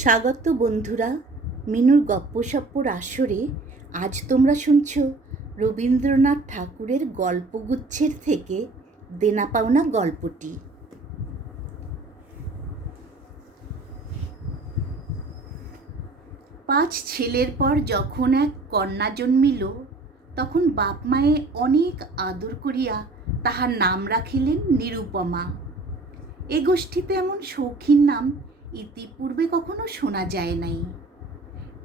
স্বাগত বন্ধুরা, মিনুর গপ্পসপ্পর আসরে আজ তোমরা শুনছ রবীন্দ্রনাথ ঠাকুরের গল্পগুচ্ছের থেকে দেনা পাওনা গল্পটি। পাঁচ ছেলের পর যখন এক কন্যা জন্মিল, তখন বাপ মায়ে অনেক আদর করিয়া তাহার নাম রাখিলেন নিরুপমা। এ গোষ্ঠীতে এমন শৌখিন নাম ইতিপূর্বে কখনো শোনা যায় নাই।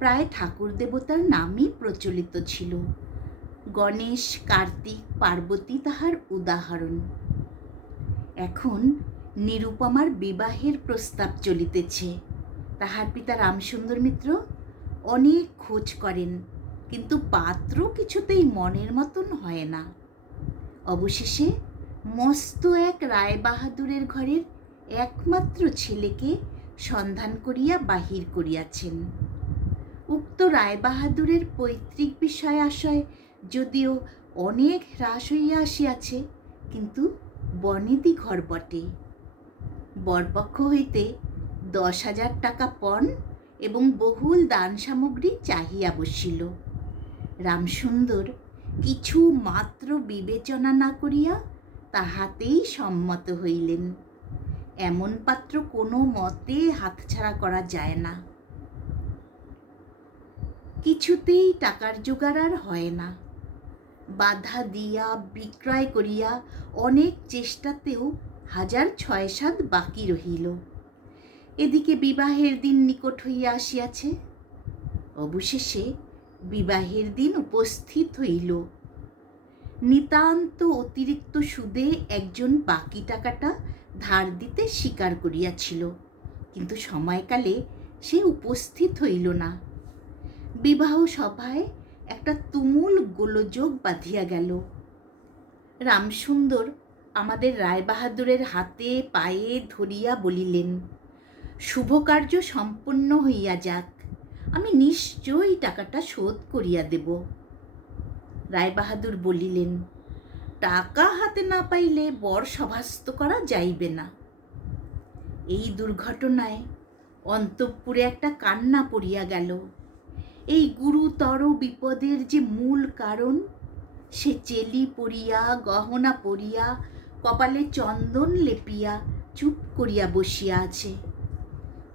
প্রায় ঠাকুর দেবতার নামই প্রচলিত ছিল। গণেশ, কার্তিক, পার্বতী তাহার উদাহরণ। এখন নিরুপমার বিবাহের প্রস্তাব চলিতেছে। তাহার পিতা রামসুন্দর মিত্র অনেক খোঁজ করেন, কিন্তু পাত্র কিছুতেই মনের মতন হয় না। অবশেষে মস্ত এক রায়বাহাদুরের ঘরের একমাত্র ছেলেকে সন্ধান করিয়া বাহির করিয়াছেন। উক্ত রায়বাহাদুরের পৈতৃক বিষয় আশয় যদিও অনেক হ্রাস হইয়া আসিয়াছে, কিন্তু বনেদি ঘর বটে। বরপক্ষ হইতে 10,000 টাকা পণ এবং বহুল দান সামগ্রী চাহিয়া বসিল। রামসুন্দর কিছু মাত্র বিবেচনা না করিয়া তাহাতেই সম্মত হইলেন। এমন পাত্র কোনো মতে হাতছাড়া করা যায় না। কিছুতেই টাকার জোগাড় আর হয় না। বাধা দিয়া বিক্রয় করিয়া অনেক চেষ্টাতেও 6,7 বাকি রহিল। এদিকে বিবাহের দিন নিকট হইয়া আসিয়াছে। অবশেষে বিবাহের দিন উপস্থিত হইল। নিতান্ত অতিরিক্ত সুদে একজন বাকি টাকাটা ধার দিতে স্বীকার করিয়াছিল, কিন্তু সময়কালে সে উপস্থিত হইল না। বিবাহ সভায় একটা তুমুল গোলযোগ বাঁধিয়া গেল। রামসুন্দর আমাদের রায়বাহাদুরের হাতে পায়ে ধরিয়া বলিলেন, শুভ কার্য সম্পন্ন হইয়া যাক, আমি নিশ্চয়ই টাকাটা শোধ করিয়া দেব। রায়বাহাদুর বলিলেন, টাকা হাতে না পাইলে বর সভাস্থ করা যাইবে না। এই দুর্ঘটনায় অন্তঃপুরে একটা কান্না পড়িয়া গেল। এই গুরুতর বিপদের যে মূল কারণ, সে চেলি পরিয়া, গহনা পরিয়া, কপালে চন্দন লেপিয়া চুপ করিয়া বসিয়া আছে।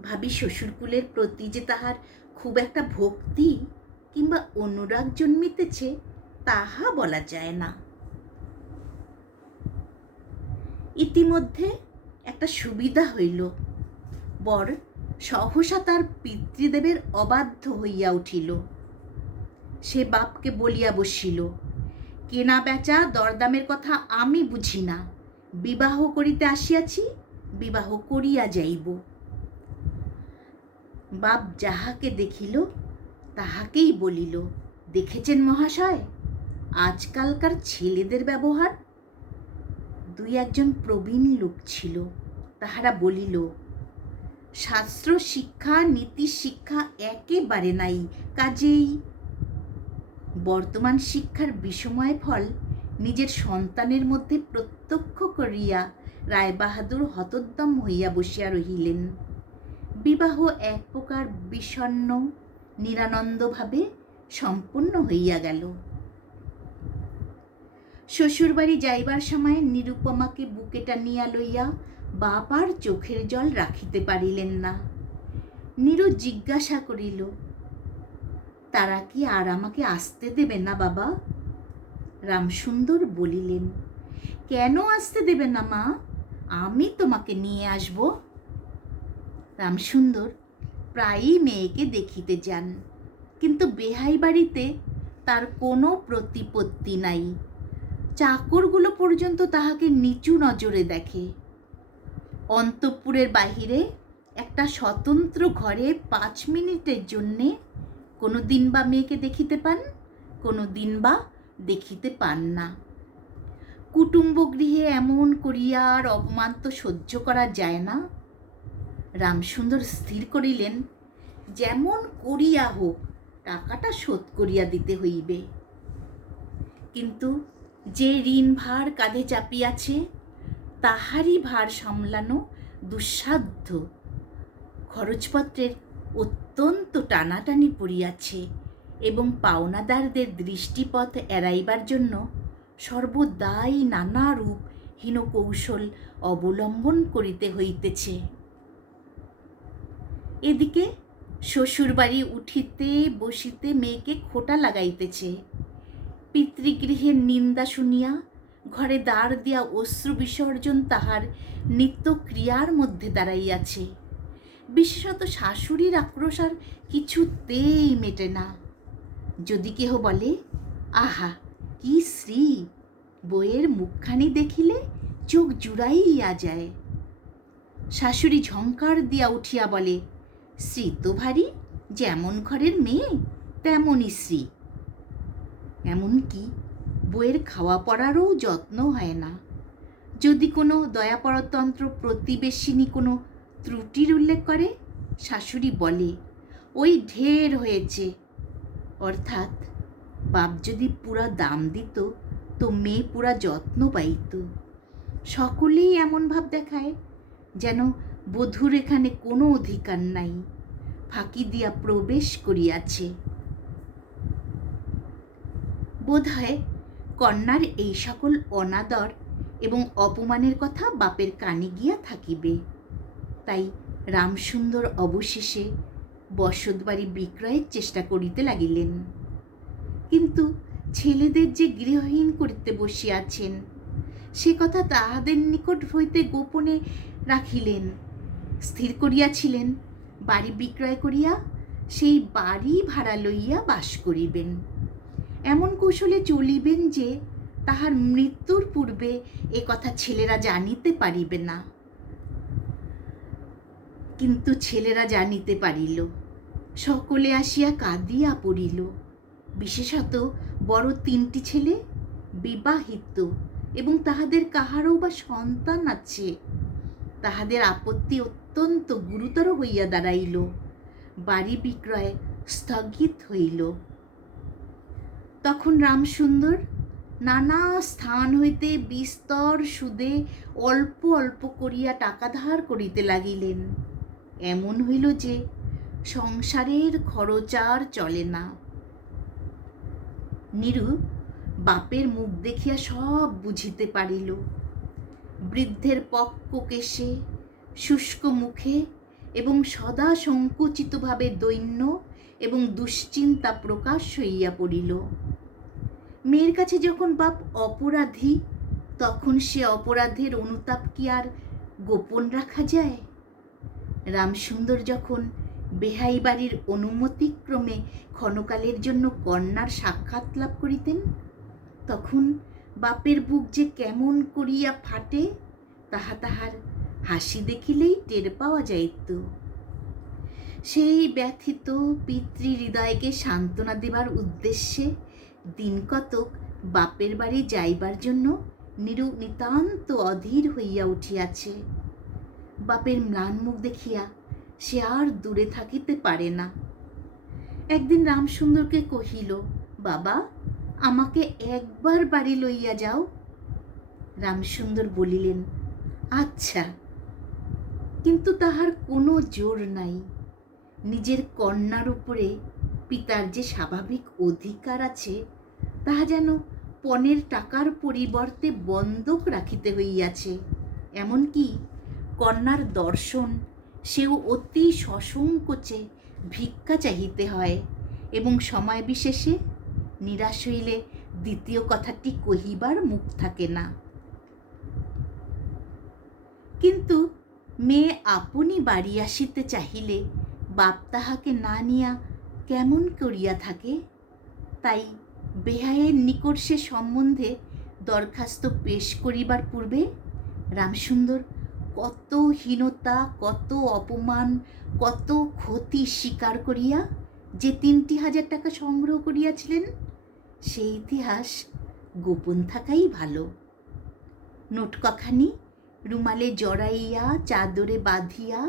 ভাবি শ্বশুরকুলের প্রতি যে তাহার খুব একটা ভক্তি কিংবা অনুরাগ জন্মিতেছে, তাহা বলা যায় না। ইতিমধ্যে একটা সুবিধা হইল। বর সহসা তার পিতৃদেবের অবাধ্য হইয়া উঠিল। সে বাপকে বলিয়া বসিল, কেনা বেচা দরদামের কথা আমি বুঝি না, বিবাহ করিতে আসিয়াছি, বিবাহ করিয়া যাইব। বাপ যাহাকে দেখিল তাহাকেই বলিল, দেখেছেন মহাশয়, আজকালকার ছেলেদের ব্যবহার। 2-1 প্রবীণ লোক ছিল, তাহারা বলিল, শাস্ত্র শিক্ষা নীতি শিক্ষা একেবারে নাই, কাজেই বর্তমান শিক্ষার বিষময় ফল নিজের সন্তানের মধ্যে প্রত্যক্ষ করিয়া রায়বাহাদুর হতোদ্যম হইয়া বসিয়া রহিলেন। বিবাহ এক প্রকার বিষণ্ণ নিরানন্দভাবে সম্পন্ন হইয়া গেল। শ্বশুরবাড়ি যাইবার সময় নিরুপমাকে বুকে টানিয়া লইয়া বাপ আর চোখের জল রাখিতে পারিলেন না। নিরু জিজ্ঞাসা করিল, তারা কি আর আমাকে আসতে দেবে না বাবা? রামসুন্দর বলিলেন, কেন আসতে দেবে না মা, আমি তোমাকে নিয়ে আসব। রামসুন্দর প্রায়ই মেয়েকে দেখিতে যান, কিন্তু বেহাই বাড়িতে তার কোনো প্রতিপত্তি নাই। চাকরগুলো পর্যন্ত তাহাকে নিচু নজরে দেখে। অন্তঃপুরের বাহিরে একটা স্বতন্ত্র ঘরে 5 মিনিটের জন্যে কোনো দিন বা মেয়েকে দেখিতে পান, কোনো দিন বা দেখিতে পান না। কুটুম্ব গৃহে এমন করিয়া আর অপমান তো সহ্য করা যায় না। রামসুন্দর স্থির করিলেন, যেমন করিয়া হোক টাকাটা শোধ করিয়া দিতে হইবে। কিন্তু যে ঋণ ভার কাঁধে চাপিয়াছে, তাহারই ভার সামলানো দুঃসাধ্য। খরচপত্রের অত্যন্ত টানাটানি পড়িয়াছে এবং পাওনাদারদের দৃষ্টিপথ এড়াইবার জন্য সর্বদাই নানারূপ হীন কৌশল অবলম্বন করিতে হইতেছে। এদিকে শ্বশুরবাড়ি উঠিতে বসিতে মেয়েকে খোঁটা লাগাইতেছে। পিতৃগৃহের নিন্দা শুনিয়া ঘরে দ্বার দিয়া অশ্রু বিসর্জন তাহার নিত্য ক্রিয়ার মধ্যে দাঁড়াইয়াছে। বিশেষত শাশুড়ির আক্রোশ আর কিছুতেই মেটে না। যদি কেহ বলে, আহা কি শ্রী, বইয়ের মুখখানি দেখিলে চোখ জুড়াইয়া যায়, শাশুড়ি ঝংকার দিয়া উঠিয়া বলে, শ্রী তো ভারী, যেমন ঘরের মেয়ে তেমনই শ্রী। এমনকি বইয়ের খাওয়া পড়ারও যত্ন হয় না। যদি কোনো দয়াপরতন্ত্র প্রতিবেশিনী কোনো ত্রুটির উল্লেখ করে, শাশুড়ি বলে, ওই ঢের হয়েছে। অর্থাৎ বাপ যদি পুরা দাম দিত তো মেয়ে পুরা যত্ন পাইত। সকলেই এমন ভাব দেখায় যেন বধূর এখানে কোনো অধিকার নাই, ফাঁকি দিয়া প্রবেশ করিয়াছে। বোধ হয় কন্যার এই সকল অনাদর এবং অপমানের কথা বাপের কানে গিয়া থাকিবে। তাই রামসুন্দর অবশেষে বসতবাড়ি বিক্রয়ের চেষ্টা করিতে লাগিলেন। কিন্তু ছেলেদের যে গৃহহীন করিতে বসিয়াছেন সে কথা তাহাদের নিকট হইতে গোপনে রাখিলেন। স্থির করিয়াছিলেন বাড়ি বিক্রয় করিয়া সেই বাড়ি ভাড়া লইয়া বাস করিবেন। এমন কৌশলে চলিবেন যে তাহার মৃত্যুর পূর্বে এ কথা ছেলেরা জানিতে পারিবে না। কিন্তু ছেলেরা জানিতে পারিল। সকলে আসিয়া কাঁদিয়া পড়িল। বিশেষত বড় 3টি ছেলে বিবাহিত এবং তাহাদের কাহারও বা সন্তান আছে। তাহাদের আপত্তি অত্যন্ত গুরুতর হইয়া দাঁড়াইল। বাড়ি বিক্রয় স্থগিত হইল। তখন রামসুন্দর নানা স্থান হইতে বিস্তর সুদে অল্প অল্প করিয়া টাকা ধার করিতে লাগিলেন। এমন হইল যে সংসারের খরচ আর চলে না। নীরু বাপের মুখ দেখিয়া সব বুঝিতে পারিল। বৃদ্ধের পক্ক কেশে, শুষ্ক মুখে এবং সদা সংকুচিতভাবে দৈন্য এবং দুশ্চিন্তা প্রকাশ হইয়া পড়িল। মেয়ের কাছে যখন বাপ অপরাধী, তখন সে অপরাধের অনুতাপ কি আর গোপন রাখা যায়? রামসুন্দর যখন বেহাই বাড়ির অনুমতিক্রমে ক্ষণকালের জন্য কন্যার সাক্ষাৎ লাভ করিতেন, তখন বাপের বুক যে কেমন করিয়া ফাটে তাহা তাহার হাসি দেখিলেই টের পাওয়া যাইত। সেই ব্যথিত পিতৃহৃদয়কে সান্ত্বনা দেবার উদ্দেশ্যে দিনকতক বাপের বাড়ি যাইবার জন্য নীরু নিতান্ত অধীর হইয়া উঠিয়াছে। বাপের ম্লান মুখ দেখিয়া সে আর দূরে থাকিতে পারে না। একদিন রামসুন্দরকে কহিল, বাবা, আমাকে একবার বাড়ি লইয়া যাও। রামসুন্দর বলিলেন, আচ্ছা। কিন্তু তাহার কোনো জোর নাই। নিজের কন্যার উপরে পিতার যে স্বাভাবিক অধিকার আছে তাহা যেন পণের টাকার পরিবর্তে বন্ধক রাখিতে হইয়াছে। এমনকি কন্যার দর্শন সেও অতি সসংকোচে ভিক্ষা চাহিতে হয় এবং সময় বিশেষে নিরাশ হইলে দ্বিতীয় কথাটি কহিবার মুখ থাকে না। কিন্তু মেয়ে আপনি বাড়ি আসিতে চাহিলে বাপ তাহাকে না নিয়া কেমন করিয়া থাকে? তাই বেহাইয়ের নিকট সে সম্বন্ধে দরখাস্ত পেশ করিবার পূর্বে রামসুন্দর কত হীনতা, কত অপমান, কত ক্ষতি স্বীকার করিয়া যে 3,000 টাকা সংগ্রহ করিয়াছিলেন সেই ইতিহাস গোপন থাকাই ভালো। নোটকখানি রুমালে জড়াইয়া চাদরে বাঁধিয়া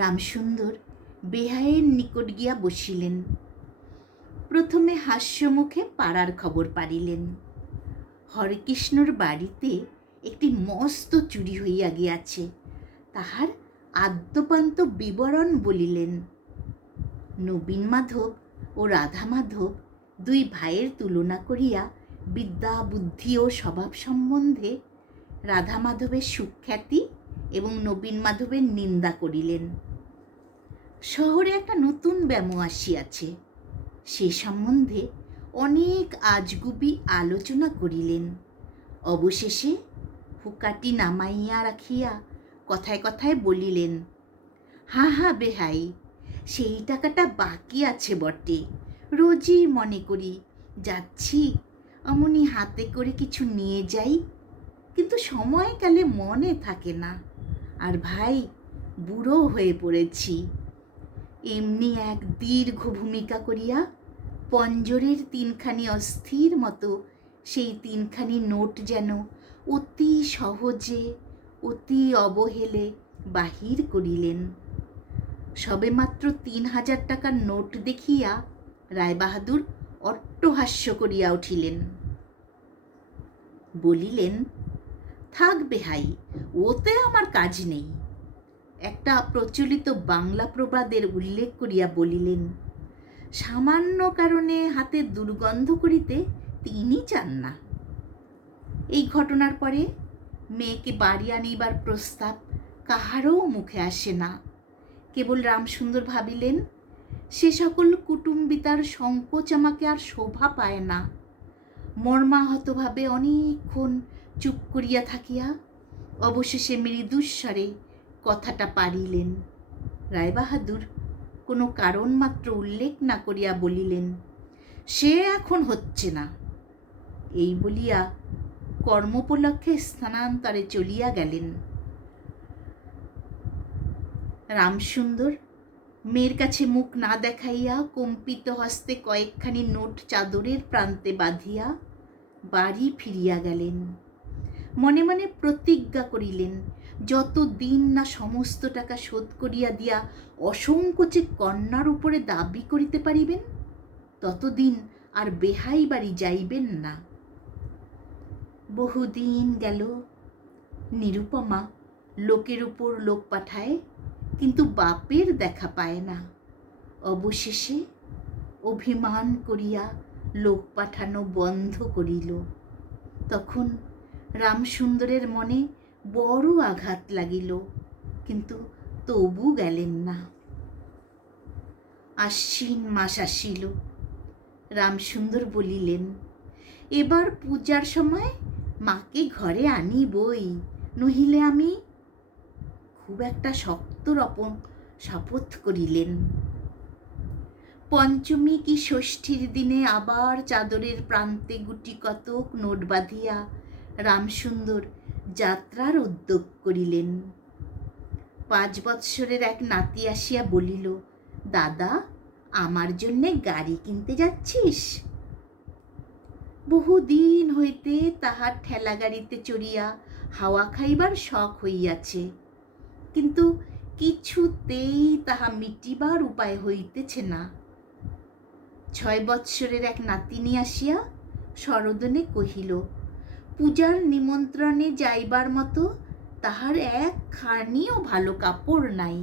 রামসুন্দর বেহাইয়ের নিকট গিয়া বসিলেন। প্রথমে হাস্যমুখে পাড়ার খবর পাড়িলেন। হরেকৃষ্ণর বাড়িতে একটি মস্ত চুরি হইয়া গিয়াছে, তাহার আদ্যপান্ত বিবরণ বলিলেন। নবীন মাধব ও রাধা মাধব দুই ভাইয়ের তুলনা করিয়া বিদ্যা বুদ্ধি ও স্বভাব সম্বন্ধে রাধা মাধবের সুখ্যাতি এবং নবীন মাধবের নিন্দা করিলেন। শহরে একটা নতুন ব্যামো আসিয়াছে, সে সম্বন্ধে অনেক আজগুবি আলোচনা করিলেন। অবশেষে হুকাটি নামাইয়া রাখিয়া কথায় কথায় বলিলেন, হা বেহাই, সেই টাকাটা বাকি আছে বটে। রোজই মনে করি যাচ্ছি অমনি হাতে করে কিছু নিয়ে যাই, কিন্তু সময়কালে মনে থাকে না। আর ভাই, বুড়ো হয়ে পড়েছি। এমনি এক দীর্ঘ ভূমিকা করিয়া পঞ্জরের তিনখানি অস্থির মতো সেই তিনখানি নোট যেন অতি সহজে অতি অবহেলে বাহির করিলেন। সবেমাত্র ৩,০০০ টাকার নোট দেখিয়া রায়বাহাদুর অট্টহাস্য করিয়া উঠিলেন। বলিলেন, থাক বেহাই, ওতে আমার কাজ নেই। একটা প্রচলিত বাংলা প্রবাদের উল্লেখ করিয়া বলিলেন, সামান্য কারণে হাতে দুর্গন্ধ করিতে তিনি চান না। এই ঘটনার পরে মেয়েকে বাড়ি আনিবার প্রস্তাব কাহারও মুখে আসে না। কেবল রামসুন্দর ভাবিলেন, সে সকল কুটুম্বিতার সংকোচ আমাকে আর শোভা পায় না। মর্মাহতভাবে অনেকক্ষণ চুপ করিয়া থাকিয়া অবশেষে মৃদুস্বরে কথাটা পারিলেন। রায়বাহাদুর কোনো কারণ মাত্র উল্লেখ না করিয়া বলিলেন, সে এখন হচ্ছে না। এই বলিয়া কর্মোপলক্ষে স্থানান্তরে চলিয়া গেলেন। রামসুন্দর মেয়ের কাছে মুখ না দেখাইয়া কম্পিত হস্তে কয়েকখানি নোট চাদরের প্রান্তে বাঁধিয়া বাড়ি ফিরিয়া গেলেন। মনে মনে প্রতিজ্ঞা করিলেন, যত দিন না সমস্ত টাকা শোধ করিয়া দিয়া অসংকোচে কন্যার উপরে দাবি করিতে পারিবেন, ততদিন আর বেহাই বাড়ি যাইবেন না। বহুদিন গেল। নিরুপমা লোকের উপর লোক পাঠায়, কিন্তু বাপের দেখা পায় না। অবশেষে অভিমান করিয়া লোক পাঠানো বন্ধ করিল। তখন রামসুন্দরের মনে বড় আঘাত লাগিল, কিন্তু তবু গেলেন না। আশ্বিন মাস আসিল। রামসুন্দর বলিলেন, এবার পূজার সময় মাকে ঘরে আনিবই, নহিলে আমি। খুব একটা শক্ত শপথ করিলেন। পঞ্চমী কি ষষ্ঠীর দিনে আবার চাদরের প্রান্তে গুটি কতক নোট বাঁধিয়া রামসুন্দর যাত্রার উদ্যোগ করিলেন। 5 বৎসরের এক নাতি আসিয়া বলিল, দাদা, আমার জন্যে গাড়ি কিনতে যাচ্ছিস? বহুদিন হইতে তাহার ঠেলা গাড়িতে চড়িয়া হাওয়া খাইবার শখ হইয়াছে, কিন্তু কিছুতেই তাহা মিটিবার উপায় হইতেছে না। 6 বৎসরের এক নাতিনী আসিয়া সরোদনে কহিল, পূজার নিমন্ত্রণে যাইবার মতো তাহার একখানিও ভালো কাপড় নাই।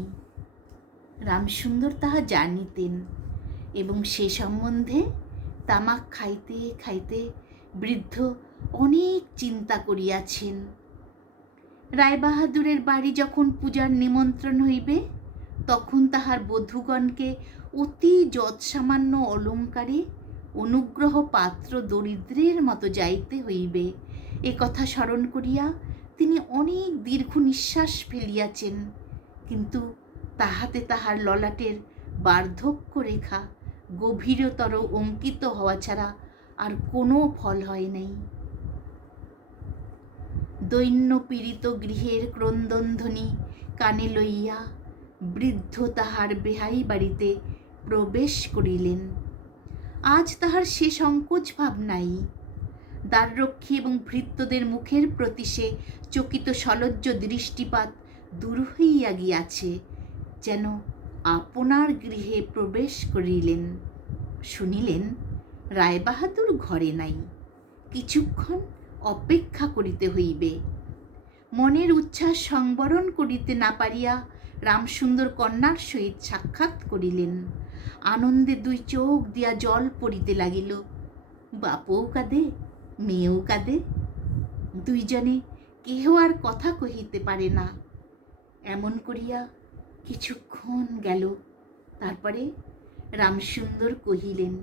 রামসুন্দর তাহা জানিতেন এবং সে সম্বন্ধে তামাক খাইতে খাইতে বৃদ্ধ অনেক চিন্তা করিয়াছেন। রায়বাহাদুরের বাড়ি যখন পূজার নিমন্ত্রণ হইবে, তখন তাহার বধূগণকে অতি যৎসামান্য অলঙ্কারে অনুগ্রহ পাত্র দরিদ্রের মতো যাইতে হইবে। এ কথা স্মরণ করিয়া তিনি অনেক দীর্ঘ নিঃশ্বাস ফেলিয়াছেন, কিন্তু তাহাতে তাহার ললাটের বার্ধক্য রেখা গভীরতর অঙ্কিত হওয়া ছাড়া আর কোনো ফল হয় নাই। দৈন্য পীড়িত গৃহের ক্রন্দনধ্বনি কানে লইয়া বৃদ্ধ তাহার বেহাই বাড়িতে প্রবেশ করিলেন। আজ তাহার সে সংকোচ ভাব নাই। দ্বাররক্ষী এবং ভৃত্যদের মুখের প্রতি সে চকিত সলজ্জ দৃষ্টিপাত দূর হইয়া গিয়াছে, যেন আপনার গৃহে প্রবেশ করিলেন। শুনিলেন রায়বাহাদুর ঘরে নাই, কিছুক্ষণ অপেক্ষা করিতে হইবে। মনের উচ্ছ্বাস সংবরণ করিতে না পারিয়া রামসুন্দর কন্যার সহিত সাক্ষাৎ করিলেন। আনন্দে দুই চোখ দিয়া জল পড়িতে লাগিল। বাপও কাঁদে, মেয়েও কাঁদে, দুইজনে কেহ আর কথা কহিতে পারে না। এমন করিয়া কিছুক্ষণ গেল। তারপরে রামসুন্দর কহিলেন,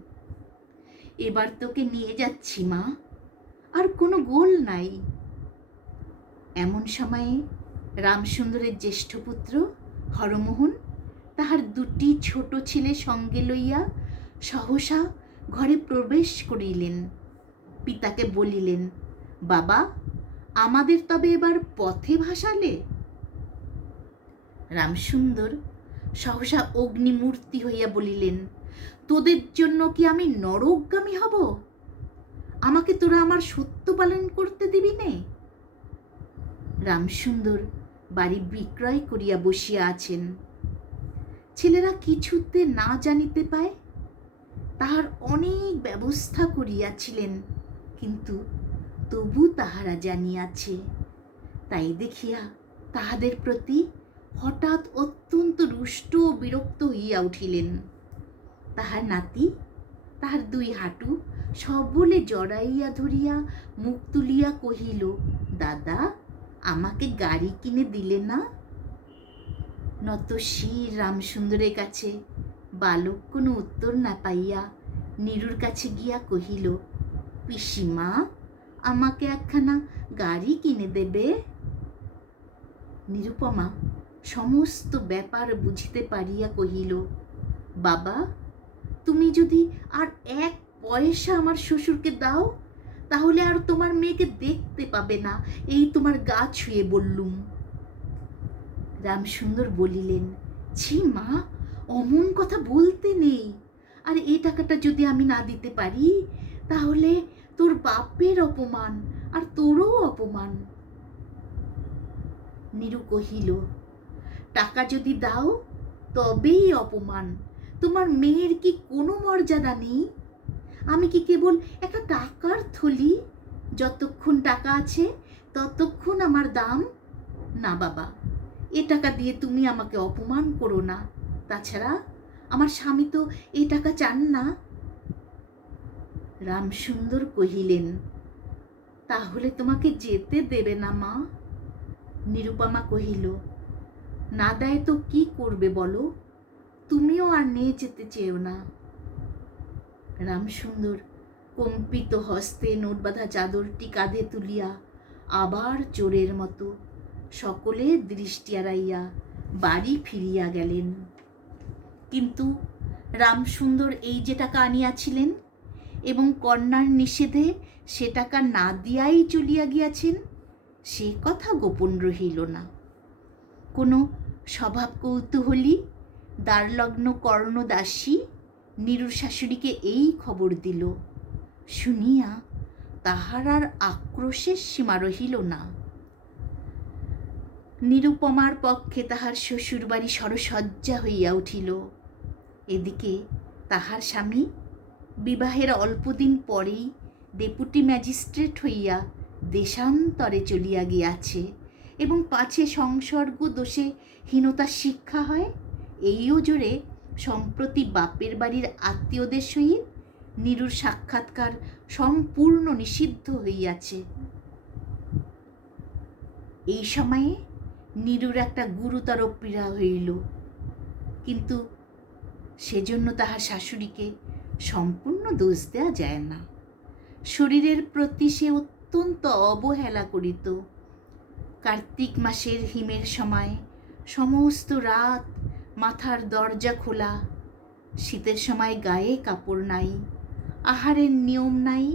এবার তোকে নিয়ে যাচ্ছি মা, আর কোনো গোল নাই। এমন সময়ে রামসুন্দরের জ্যেষ্ঠ পুত্র হরমোহন তাহার দুটি ছোট ছেলে সঙ্গে লইয়া সহসা ঘরে প্রবেশ করিলেন। পিতাকে বলিলেন, বাবা, আমাদের তবে এবার পথে ভাসালে? রামসুন্দর সহসা অগ্নিমূর্তি হইয়া বলিলেন, তোদের জন্য কি আমি নরকগামী হব? আমাকে তোরা আমার সত্য পালন করতে দিবি নে? রামসুন্দর বাড়ি বিক্রয় করিয়া বসিয়া আছেন। ছেলেরা কিছুতে না জানিতে পায়। তাহার অনেক ব্যবস্থা করিয়াছিলেন, কিন্তু তবু তাহারা জানিয়াছে। তাই দেখিয়া তাহাদের প্রতি হঠাৎ অত্যন্ত রুষ্ট ও বিরক্ত হইয়া উঠিলেন। তাহার নাতি তাহার দুই হাঁটু সবলে জড়াইয়া ধরিয়া মুখ তুলিয়া কহিল, দাদা, আমাকে গাড়ি কিনে দিলে না? নত শির রামসুন্দরের কাছে বালক কোনো উত্তর না পাইয়া নীরুর কাছে গিয়া কহিল, পিসিমা, আমাকে একখানা গাড়ি কিনে দেবে? নিরুপমা সমস্ত ব্যাপার বুঝিতে পারিয়া কহিল, বাবা, তুমি যদি আর এক পয়সা আমার শ্বশুরকে দাও, তাহলে আর তোমার মেয়েকে দেখতে পাবে না, এই তোমার গা ছুঁয়ে বললুম। রামসুন্দর বলিলেন, ছি মা, অমন কথা বলতে নেই। আর এই টাকাটা যদি আমি না দিতে পারি, তাহলে তোর বাপের অপমান আর তোরও অপমান। নীরু কহিল, টাকা যদি দাও তবেই অপমান। তোমার মেয়ের কি কোনো মর্যাদা নেই? আমি কি কেবল একটা টাকার থলি? যতক্ষণ টাকা আছে ততক্ষণ আমার দাম। না বাবা, এ টাকা দিয়ে তুমি আমাকে অপমান করো না। তাছাড়া আমার স্বামী তো এই টাকা চান না। রামসুন্দর কহিলেন, তাহলে তোমাকে যেতে দেবে না মা? নিরুপমা কহিল, না দেয় তো কি করবে বলো? তুমিও আর নিয়ে যেতে চেও না। রামসুন্দর কম্পিত হস্তে নোটবাঁধা চাদরটি কাঁধে তুলিয়া আবার চোরের মতো সকলের দৃষ্টি এড়াইয়া বাড়ি ফিরিয়া গেলেন। কিন্তু রামসুন্দর এই যে টাকা আনিয়াছিলেন এবং কন্যার নিষেধে সে টাকা না দিয়াই চলিয়া গিয়াছেন, সে কথা গোপন রহিল না। কোনো স্বভাব কৌতূহলী দ্বারলগ্ন কর্ণদাসী নীরুর শাশুড়িকে এই খবর দিল। শুনিয়া তাহার আর আক্রোশের সীমা রহিল না। নিরুপমার পক্ষে তাহার শ্বশুর বাড়ি সরসজ্জা হইয়া উঠিল। এদিকে তাহার স্বামী বিবাহের অল্পদিন পরেই ডেপুটি ম্যাজিস্ট্রেট হইয়া দেশান্তরে চলিয়া গিয়াছে এবং পাছে সংসর্গ দোষে হীনতা শিক্ষা হয়, এইও জোরে সম্প্রতি বাপের বাড়ির আত্মীয়দের সহিত নীরুর সাক্ষাৎকার সম্পূর্ণ নিষিদ্ধ হইয়াছে। এই সময়ে নীরুর একটা গুরুতর পীড়া হইল, কিন্তু সেজন্য তাহার শাশুড়িকে সম্পূর্ণ দোষ দেওয়া যায় না। শরীরের প্রতি সে অত্যন্ত অবহেলা করিত। কার্তিক মাসের হিমের সময় সমস্ত রাত মাথার দরজা খোলা, শীতের সময় গায়ে কাপড় নাই, আহারের নিয়ম নাই।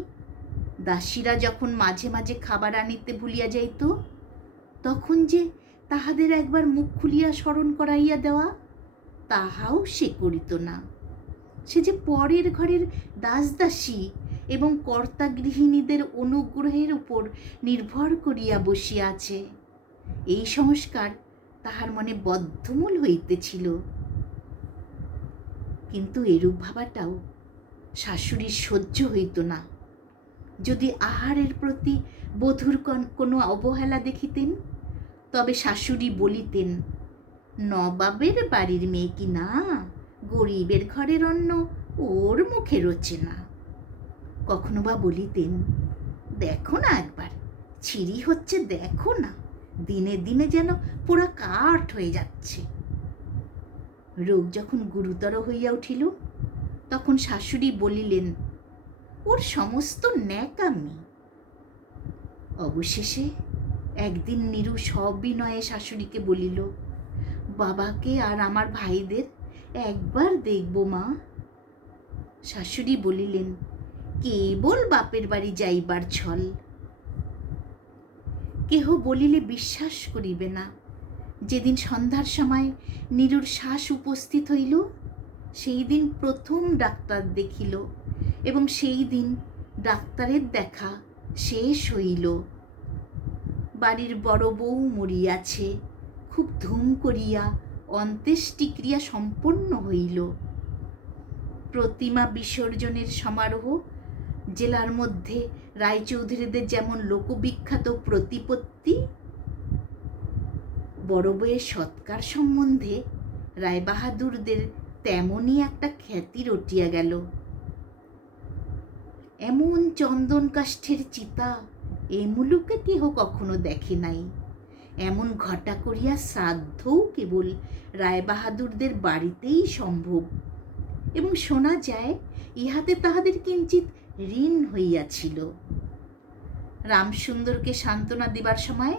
দাসীরা যখন মাঝে মাঝে খাবার আনিতে ভুলিয়া যাইত, তখন যে তাহাদের একবার মুখ খুলিয়া স্মরণ করাইয়া দেওয়া, তাহাও সে করিত না। সে যে পরের ঘরের দাসদাসী এবং কর্তা গৃহিণীদের অনুগ্রহের উপর নির্ভর করিয়া বসিয়া আছে, এই সংস্কার তাহার মনে বদ্ধমূল হইতেছিল। কিন্তু এরূপ ভাবাটাও শাশুড়ির সহ্য হইত না। যদি আহারের প্রতি বধূর কোনো অবহেলা দেখিতেন, তবে শাশুড়ি বলিতেন, নবাবের বাড়ির মেয়ে কি না, গরিবের ঘরের অন্ন ওর মুখে রোচে না। কখনো বা বলিতেন, দেখো না একবার, ছিঁড়ি হচ্ছে দেখো না, দিনে দিনে যেন পুরা কাঠ হয়ে যাচ্ছে। রোগ যখন গুরুতর হইয়া উঠিল, তখন শাশুড়ি বলিলেন, ওর সমস্ত ন্যাকামি। অবশেষে একদিন নীরু সবিনয়ে শাশুড়িকে বলিল, বাবাকে আর আমার ভাইদের একবার দেখব মা। শাশুড়ি বলিলেন, কেবল বাপের বাড়ি যাইবার ছল। কেহ বলিলে বিশ্বাস করিবে না, যেদিন সন্ধ্যার সময় নীরুর শ্বাস উপস্থিত হইল, সেই দিন প্রথম ডাক্তার দেখিল এবং সেই দিন ডাক্তারের দেখা শেষ হইল। বাড়ির বড় বউ মরিয়াছে, খুব ধুম করিয়া অন্ত্যেষ্টিক্রিয়া সম্পন্ন হইল। প্রতিমা বিসর্জনের সমারোহ, জেলার মধ্যে রায়চৌধুরীদের যেমন লোকবিখ্যাত প্রতিপত্তি, বড় বউয়ের সৎকার সম্বন্ধে রায়বাহাদুরদের তেমনই একটা খ্যাতি রটিয়া গেল। এমন চন্দন কাষ্ঠের চিতা এ মুলুকে কেহ কখনো দেখে নাই। এমন ঘটা করিয়া শ্রাদ্ধও কেবল রায়বাহাদুরদের বাড়িতেই সম্ভব, এবং শোনা যায় ইহাতে তাহাদের কিঞ্চিত ঋণ হইয়াছিল। রামসুন্দরকে সান্ত্বনা দিবার সময়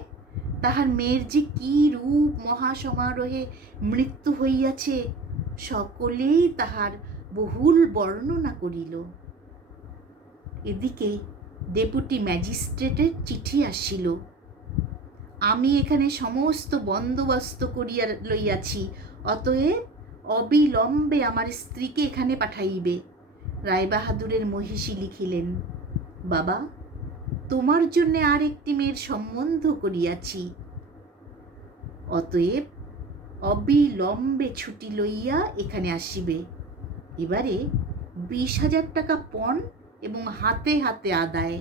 তাহার মেয়ের যে কি রূপ মহাসমারোহে মৃত্যু হইয়াছে, সকলেই তাহার বহুল বর্ণনা করিল। এদিকে ডেপুটি ম্যাজিস্ট্রেটের চিঠি আসিল, আমি এখানে সমস্ত বন্দোবস্ত করিয়া লইয়াছি, অতএব অবিলম্বে আমার স্ত্রীকে এখানে পাঠাইবে। রায়বাহাদুরের মহিষী লিখিলেন, বাবা, তোমার জন্যে আর একটি মেয়ের সম্বন্ধ করিয়াছি, অতএব অবিলম্বে ছুটি লইয়া এখানে আসিবে। এবারে 20,000 টাকা পণ এবং হাতে হাতে আদায়।